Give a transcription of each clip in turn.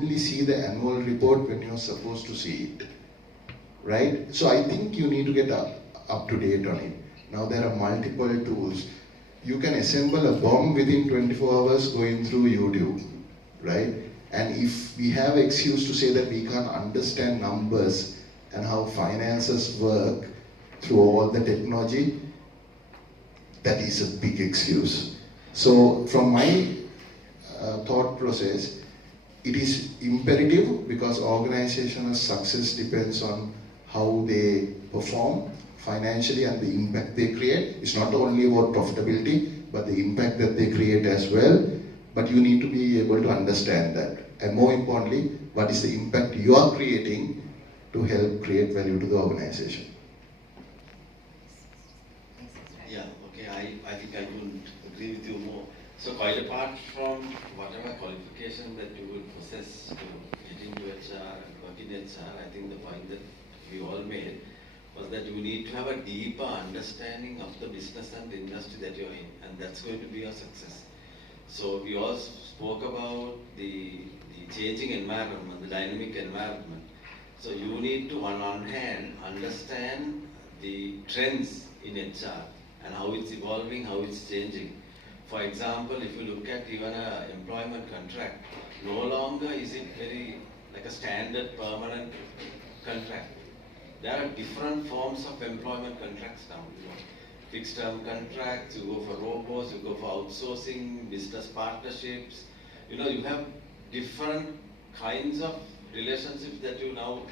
only see the annual report when you're supposed to see it, right? So I think you need to get up to date on it. Now there are multiple tools. You can assemble a bomb within 24 hours going through YouTube, right? And if we have excuse to say that we can't understand numbers and how finances work through all the technology, that is a big excuse. So from my thought process, it is imperative because organizational success depends on how they perform financially and the impact they create. It's not only about profitability, but the impact that they create as well. But you need to be able to understand that. And more importantly, what is the impact you are creating to help create value to the organization. Yeah, okay, I think I couldn't agree with you more. So quite apart from whatever qualification that you will possess to get into HR and work in HR, I think the point that we all made was that you need to have a deeper understanding of the business and the industry that you're in, and that's going to be your success. So we all spoke about the changing environment, the dynamic environment. So you need to, on one hand, understand the trends in HR and how it's evolving, how it's changing. For example, if you look at even an employment contract, no longer is it very like a standard permanent contract. There are different forms of employment contracts now. Fixed term contracts, you go for robos, you go for outsourcing, business partnerships. You have different kinds of relationships that you now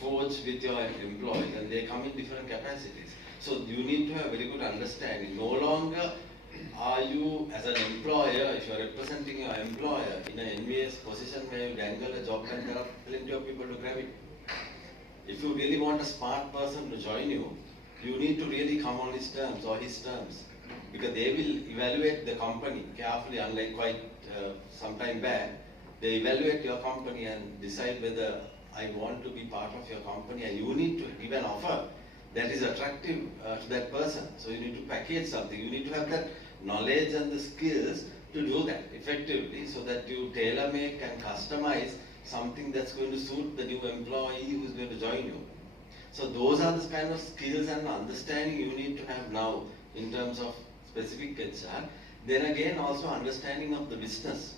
forge with your employees, and they come in different capacities. So you need to have very good understanding. No longer are you, as an employer, if you are representing your employer in an envious position where you dangle a job and there are plenty of people to grab it. If you really want a smart person to join you, you need to really come on his terms or his terms, because they will evaluate the company carefully, unlike quite some time back. They evaluate your company and decide whether I want to be part of your company, and you need to give an offer that is attractive to that person. So you need to package something. You need to have that knowledge and the skills to do that effectively, so that you tailor make and customize something that's going to suit the new employee who's going to join you. So those are the kind of skills and understanding you need to have now in terms of specific HR. Then again, also understanding of the business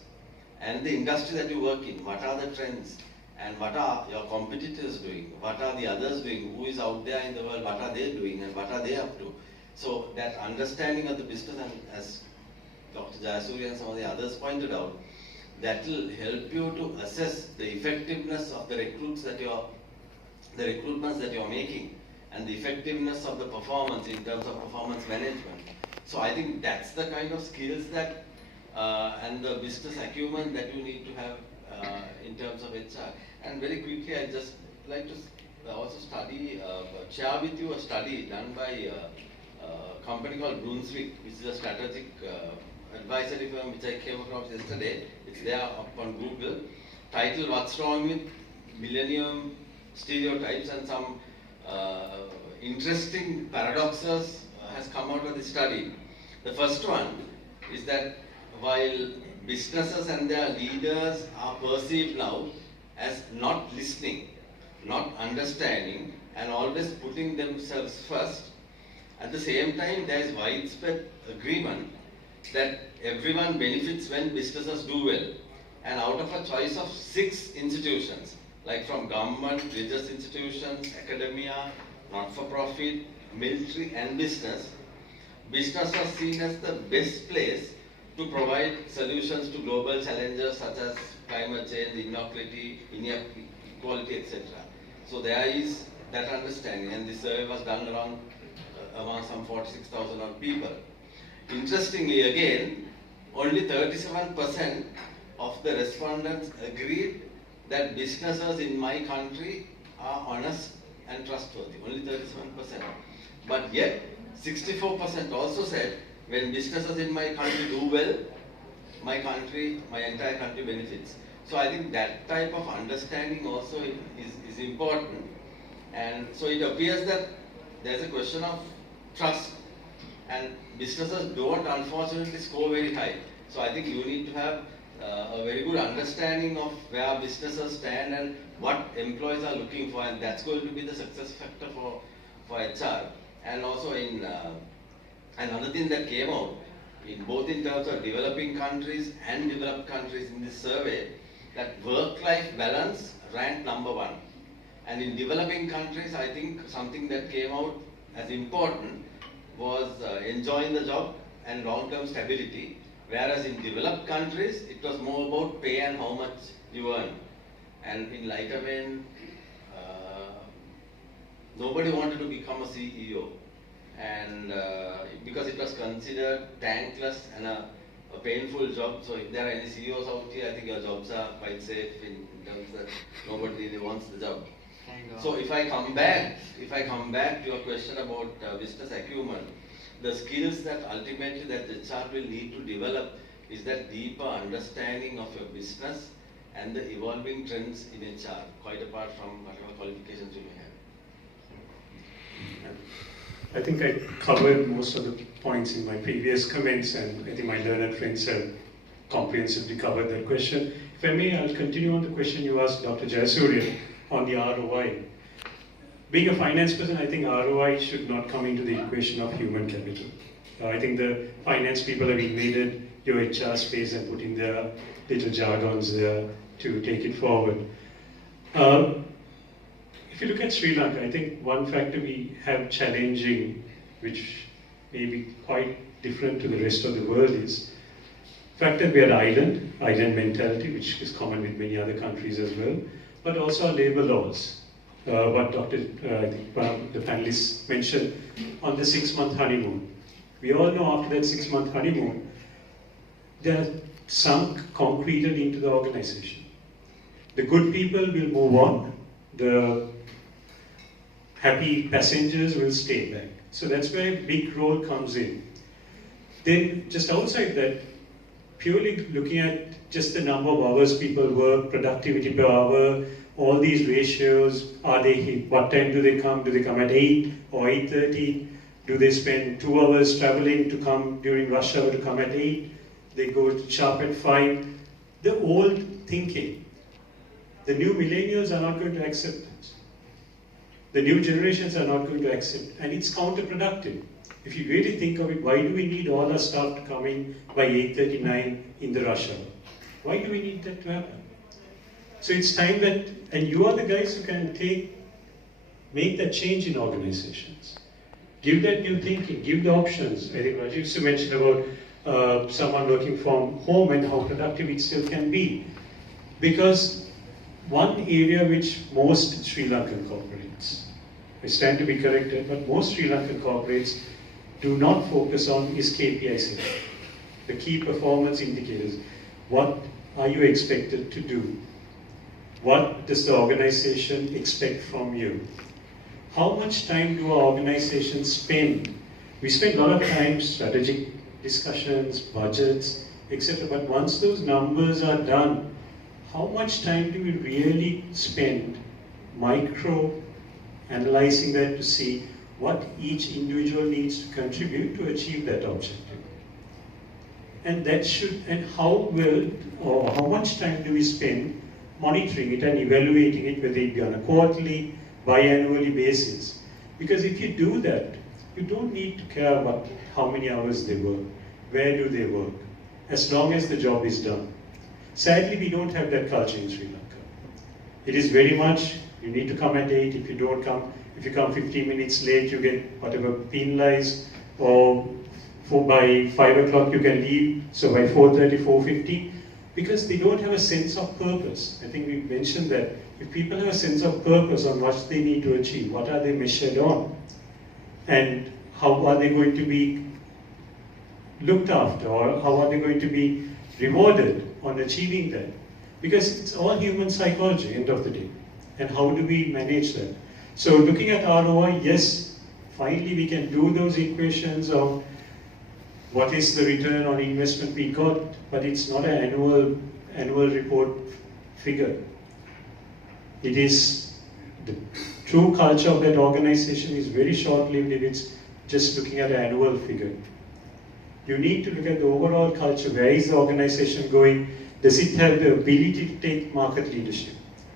and the industry that you work in. What are the trends and what are your competitors doing? What are the others doing? Who is out there in the world? What are they doing and what are they up to? So that understanding of the business, and as Dr. Jayasuri and some of the others pointed out, that will help you to assess the effectiveness of the recruitments that you're making, and the effectiveness of the performance in terms of performance management. So I think that's the kind of skills that and the business acumen that you need to have in terms of HR. And very quickly, I just like to also share with you a study done by a company called Brunswick, which is a strategic advisory firm which I came across yesterday. It's there up on Google. Title: What's Wrong with Millennium Stereotypes, and some interesting paradoxes has come out of the study. The first one is that while businesses and their leaders are perceived now as not listening, not understanding, and always putting themselves first, at the same time there is widespread agreement that everyone benefits when businesses do well. And out of a choice of 6 institutions, like from government, religious institutions, academia, not-for-profit, military and business was seen as the best place to provide solutions to global challenges such as climate change, inequality, etc. So there is that understanding, and this survey was done among some 46,000 odd people. Interestingly again, only 37% of the respondents agreed that businesses in my country are honest and trustworthy. Only 37%. But yet, 64% also said when businesses in my country do well, my entire country benefits. So I think that type of understanding also is important. And so it appears that there's a question of trust, and businesses don't unfortunately score very high. So I think you need to have a very good understanding of where businesses stand and what employees are looking for, and that's going to be the success factor for HR. And also in another thing that came out, in both in terms of developing countries and developed countries in this survey, that work-life balance ranked #1. And in developing countries, I think something that came out as important was enjoying the job and long-term stability. Whereas in developed countries, it was more about pay and how much you earn. And in lighter vein, nobody wanted to become a CEO. And because it was considered thankless and a painful job. So if there are any CEOs out here, I think your jobs are quite safe in terms that nobody really wants the job. So if I come back to your question about business acumen, the skills that ultimately that the HR will need to develop is that deeper understanding of your business and the evolving trends in HR, quite apart from whatever qualifications you may have. I think I covered most of the points in my previous comments, and I think my learned friends have comprehensively covered that question. If I may, I'll continue on the question you asked Dr. Jayasuriya on the ROI. Being a finance person, I think ROI should not come into the equation of human capital. I think the finance people have invaded your HR space and put in their little jargons there to take it forward. If you look at Sri Lanka, I think one factor we have challenging, which may be quite different to the rest of the world, is the fact that we are island mentality, which is common with many other countries as well, but also our labor laws. What I think one of the panelists mentioned on the 6-month honeymoon. We all know after that 6-month honeymoon, they are sunk, concreted into the organization. The good people will move on, the happy passengers will stay back. So that's where a big role comes in. Then just outside that, purely looking at just the number of hours people work, productivity per hour, all these ratios, what time do they come? Do they come at 8 or 8:30? Do they spend 2 hours traveling to come during rush hour to come at 8? They go sharp at 5. The old thinking. The new millennials are not going to accept it. The new generations are not going to accept, and it's counterproductive. If you really think of it, why do we need all our staff to come in by 8:39 in the rush hour? Why do we need that to happen? So it's time that, and you are the guys who can make that change in organizations. Give that new thinking, give the options. I think Rajiv used to mention about someone working from home and how productive it still can be. Because one area which most Sri Lankan corporates, I stand to be corrected, but most Sri Lankan corporates do not focus on is KPI setting, the key performance indicators. What are you expected to do? What does the organization expect from you? How much time do our organizations spend? We spend a lot of time strategic discussions, budgets, etc. But once those numbers are done, how much time do we really spend analyzing that to see what each individual needs to contribute to achieve that objective? And how much time do we spend monitoring it and evaluating it, whether it be on a quarterly, biannually basis? Because if you do that, you don't need to care about how many hours they work, where do they work, as long as the job is done. Sadly, we don't have that culture in Sri Lanka. It is very much, you need to come at 8, if you don't come, if you come 15 minutes late, you get whatever penalized, or by 5 o'clock you can leave, so by 4:30, 4:50, because they don't have a sense of purpose. I think we mentioned that if people have a sense of purpose on what they need to achieve, what are they measured on, and how are they going to be looked after, or how are they going to be rewarded on achieving that? Because it's all human psychology, end of the day. And how do we manage that? So looking at ROI, yes, finally we can do those equations of what is the return on investment we got, but it's not an annual report figure. It is the true culture of that organization is very short-lived if it's just looking at an annual figure. You need to look at the overall culture. Where is the organization going? Does it have the ability to take market leadership?